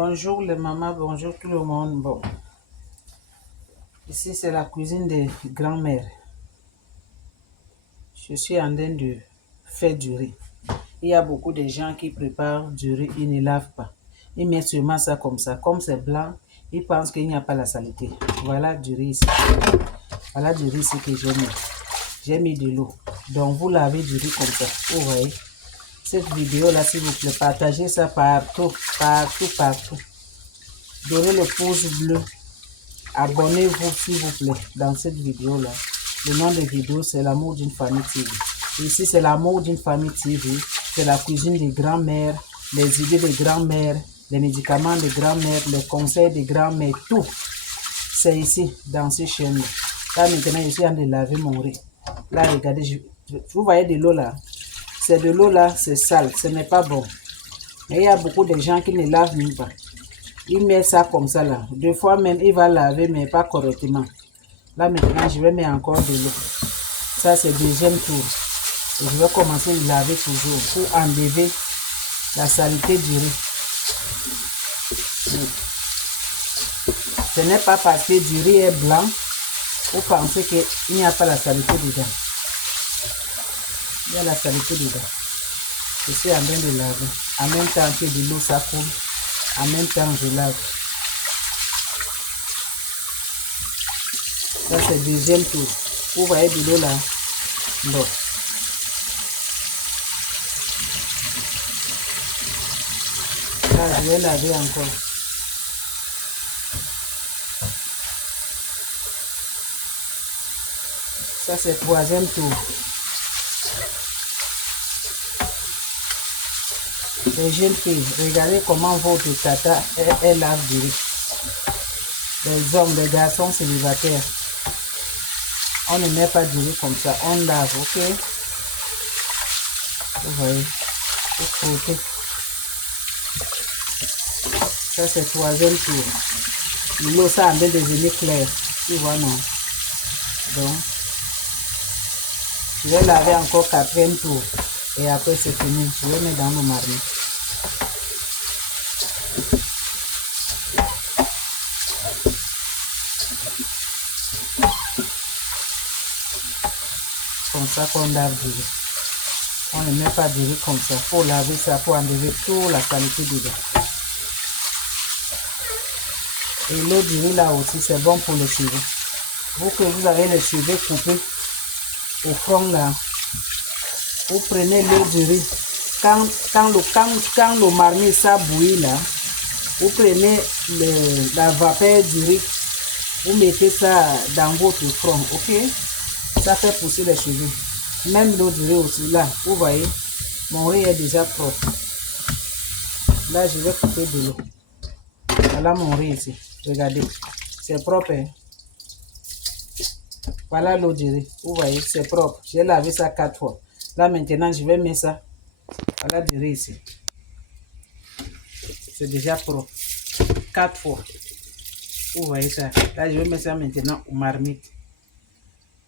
Bonjour les mamans, bonjour tout le monde. Bon, ici c'est la cuisine des grands-mères. Je suis en train de faire du riz. Il y a beaucoup de gens qui préparent du riz, ils ne lavent pas. Ils mettent seulement ça comme ça. Comme c'est blanc, ils pensent qu'il n'y a pas la saleté. Voilà du riz ici. Voilà du riz ici que j'ai mis. J'ai mis de l'eau. Donc vous lavez du riz comme ça. Vous voyez. Cette vidéo-là, s'il vous plaît, partagez ça partout, partout. Donnez le pouce bleu. Abonnez-vous, s'il vous plaît, dans cette vidéo-là. Le nom de vidéo, c'est l'amour d'une famille TV. Ici, c'est l'amour d'une famille TV. C'est la cuisine des grands-mères, les idées des grands-mères, les médicaments des grands-mères, les conseils des grands-mères, tout. C'est ici, dans ces chaînes-là. Là, maintenant, je suis en train de laver mon riz. Là, regardez, vous voyez de l'eau là. C'est de l'eau là, c'est sale, ce n'est pas bon. Mais il y a beaucoup de gens qui ne lavent même pas. Il met ça comme ça là. Deux fois même, il va laver, mais pas correctement. Là maintenant, je vais mettre encore de l'eau. Ça, c'est le deuxième tour. Et je vais commencer à laver toujours pour enlever la saleté du riz. Ce n'est pas parce que du riz est blanc, vous pensez qu'il n'y a pas la saleté dedans. Il y a la saleté dedans. Je suis en train de laver. En même temps que de l'eau, ça coule. En même temps, je lave. Ça, c'est le deuxième tour. Vous voyez de l'eau là. Bon. Là, je vais laver encore. Ça, c'est le troisième tour. Les jeunes filles, regardez comment votre tata elle lave du riz. Les hommes, les garçons célibataires, on ne met pas du riz comme ça, on lave, ok? Vous voyez, vous frottez. Ça, c'est le troisième tour. L'eau, ça en train de devenir clair. Tu vois, non? Donc, je vais laver encore quatrième tour. Et après, c'est fini. Je vais mettre dans le marmite. Comme ça qu'on lave du riz. On ne met pas du riz comme ça. Il faut laver ça pour enlever toute la qualité dedans. Et l'eau du riz là aussi, c'est bon pour les cheveux. Vous que vous avez les cheveux coupés au front là, vous prenez l'eau du riz. Quand le marmite ça bouillit là, vous prenez la vapeur du riz, vous mettez ça dans votre front, ok? Ça fait pousser les cheveux. Même l'eau du riz aussi, là, vous voyez, mon riz est déjà propre. Là, je vais couper de l'eau. Voilà mon riz ici, regardez, c'est propre. Hein? Voilà l'eau du riz, vous voyez, c'est propre. J'ai lavé ça 4 fois. Là, maintenant, je vais mettre ça. Voilà du riz ici. C'est déjà propre. 4 fois. Vous voyez ça. Là, je vais mettre ça maintenant au marmite.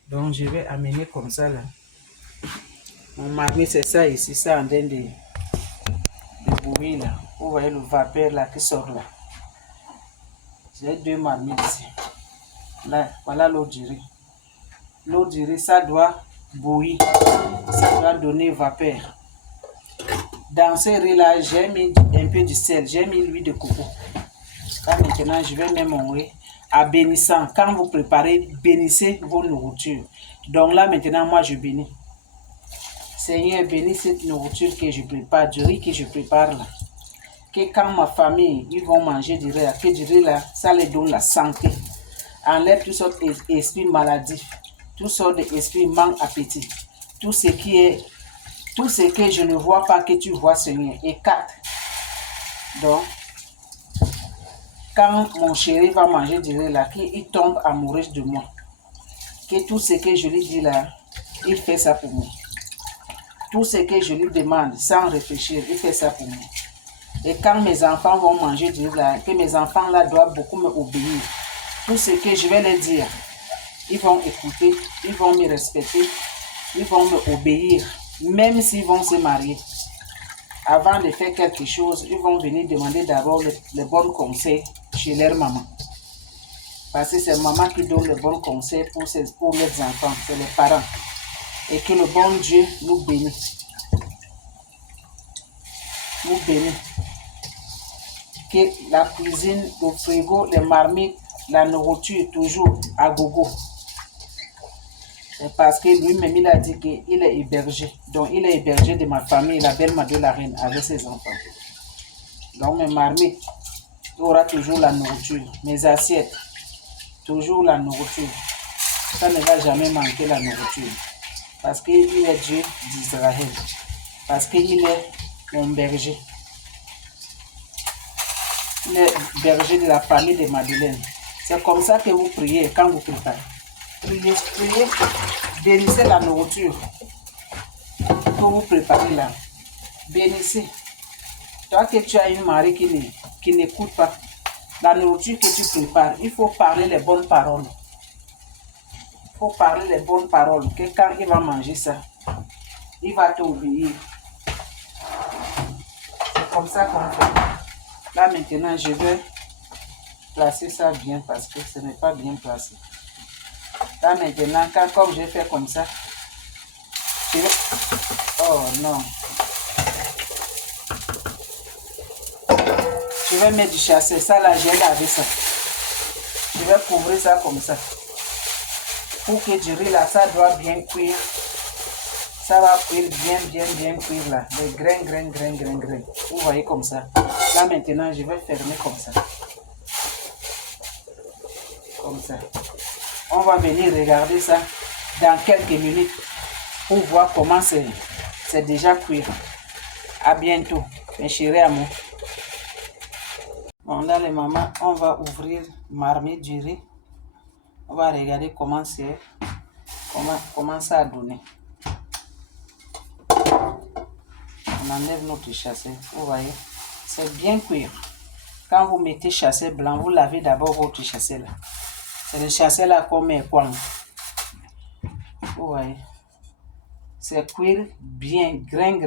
Donc, je vais amener comme ça là. Mon marmite, c'est ça ici, ça en train de bouillir là. Vous voyez le vapeur là qui sort là. J'ai 2 marmites ici. Là, voilà l'eau du riz. L'eau du riz, ça doit bouillir. Ça doit donner vapeur. Dans ce riz là, j'ai mis un peu de sel. J'ai mis l'huile de coco. Là, maintenant, je vais mettre mon riz à bénissant. Quand vous préparez, bénissez vos nourritures. Donc là, maintenant, moi, je bénis. Seigneur, bénis cette nourriture que je prépare, du riz que je prépare là. Que quand ma famille, ils vont manger du riz, que du riz là, ça les donne la santé. Enlève toutes sortes d'esprits maladifs, toutes sortes d'esprits manque appétit. Tout ce que je ne vois pas, que tu vois, Seigneur, écarte. Donc, quand mon chéri va manger du riz là, qu'il tombe amoureux de moi. Que tout ce que je lui dis là, il fait ça pour moi. Tout ce que je lui demande, sans réfléchir, il fait ça pour moi. Et quand mes enfants vont manger du riz là, que mes enfants là doivent beaucoup m'obéir. Tout ce que je vais leur dire, ils vont écouter, ils vont me respecter, ils vont m'obéir, même s'ils vont se marier. avant de faire quelque chose, ils vont venir demander d'abord les bons conseils chez leur maman. Parce que c'est maman qui donne les bons conseils pour les enfants, c'est les parents. Et que le bon Dieu nous bénisse. Nous bénisse. Que la cuisine, le frigo, les marmites, la nourriture toujours à gogo. C'est parce que lui-même, il a dit qu'il est hébergé. Donc, il est hébergé de ma famille, la belle-mère de la reine, avec ses enfants. Donc, mes marmites, il y aura toujours la nourriture. Mes assiettes, toujours la nourriture. Ça ne va jamais manquer la nourriture. Parce qu'il est Dieu d'Israël. Parce qu'il est mon berger. Il est berger de la famille de Madeleine. C'est comme ça que vous priez quand vous préparez. Priez, bénissez la nourriture que vous préparez là. Bénissez. Toi que tu as une mari qui n'écoute pas, la nourriture que tu prépares, il faut parler les bonnes paroles. Il faut parler les bonnes paroles. Que quand il va manger ça, il va t'obéir. C'est comme ça qu'on fait. Là maintenant, je vais placer ça bien parce que ce n'est pas bien placé. Là maintenant, comme j'ai fait comme ça, je vais... Oh non. Je vais mettre du chassé. Ça là, j'ai lavé ça. Je vais couvrir ça comme ça. Pour que du riz là, ça doit bien cuire. Ça va cuire bien cuire là. Les grains. Vous voyez comme ça. Là maintenant, je vais fermer comme ça. Comme ça. On va venir regarder ça dans quelques minutes pour voir comment c'est déjà cuit. À bientôt, mes chéris amours. Bon, là les mamans, on va ouvrir marmite du riz. On va regarder comment c'est, comment ça a donné. On enlève notre chassé, vous voyez, c'est bien cuire. Quand vous mettez chassé blanc, vous lavez d'abord votre chassé là. C'est le chassé là qu'on met quoi. Vous voyez, c'est cuire bien, grain.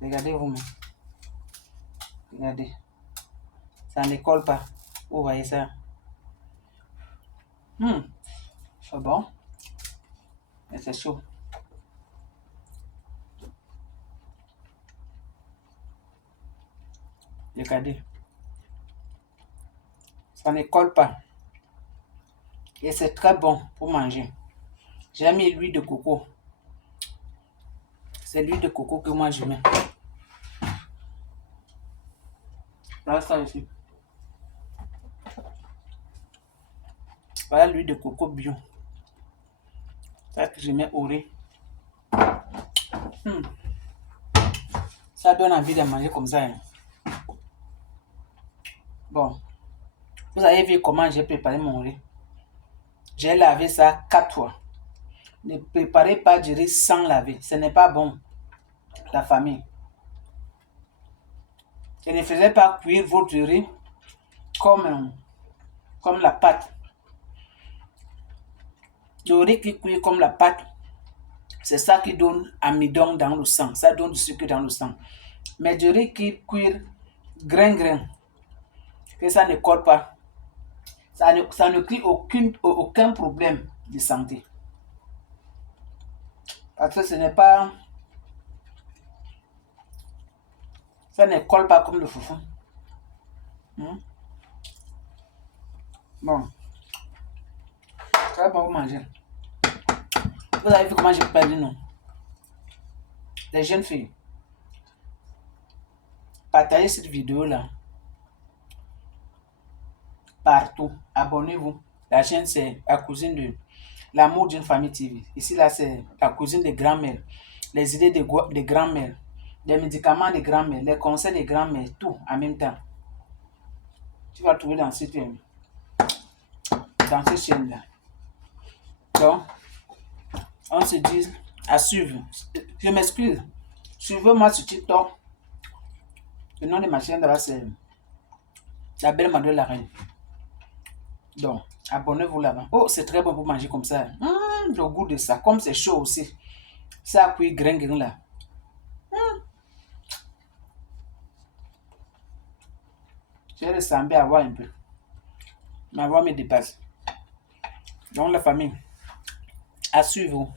Regardez vous-même. Regardez, ça ne colle pas. Vous voyez ça. C'est bon, mais c'est chaud. Regardez. Ça ne colle pas. Et c'est très bon pour manger. J'ai mis l'huile de coco. C'est l'huile de coco que moi je mets. Voilà ça ici. Voilà l'huile de coco bio. Ça que je mets au riz. Ça donne envie de manger comme ça. Hein. Bon. Vous avez vu comment j'ai préparé mon riz. J'ai lavé ça 4 fois. Ne préparez pas du riz sans laver. Ce n'est pas bon. La famille. Je ne faisais pas cuire votre riz comme la pâte. Le riz qui cuit comme la pâte, c'est ça qui donne amidon dans le sang. Ça donne du sucre dans le sang. Mais du riz qui cuit grain, que ça ne colle pas, ça ne crée aucun problème de santé. Parce que ce n'est pas... Ça ne colle pas comme le foufou. Bon. Ça va pas vous manger. Vous avez vu comment j'ai préparé, non? Les jeunes filles. Partagez cette vidéo là. Partout. Abonnez-vous. La chaîne c'est la cousine de l'amour d'une famille TV. Ici là c'est la cousine de grand-mère. Les idées de grand-mère. Les médicaments de grand-mère. Les conseils de grand-mère. Tout en même temps. Tu vas trouver dans cette chaîne là. Donc, on se dit à suivre. Je m'excuse. Suivez-moi sur TikTok. Le nom de ma chaîne là c'est la belle-mère de la reine. Donc, abonnez-vous là-bas. Oh, c'est très bon pour manger comme ça. Le goût de ça. Comme c'est chaud aussi. Ça a cuit grain là. J'ai ressemblé à avoir un peu. Ma voix me dépasse. Donc la famille, à suivre.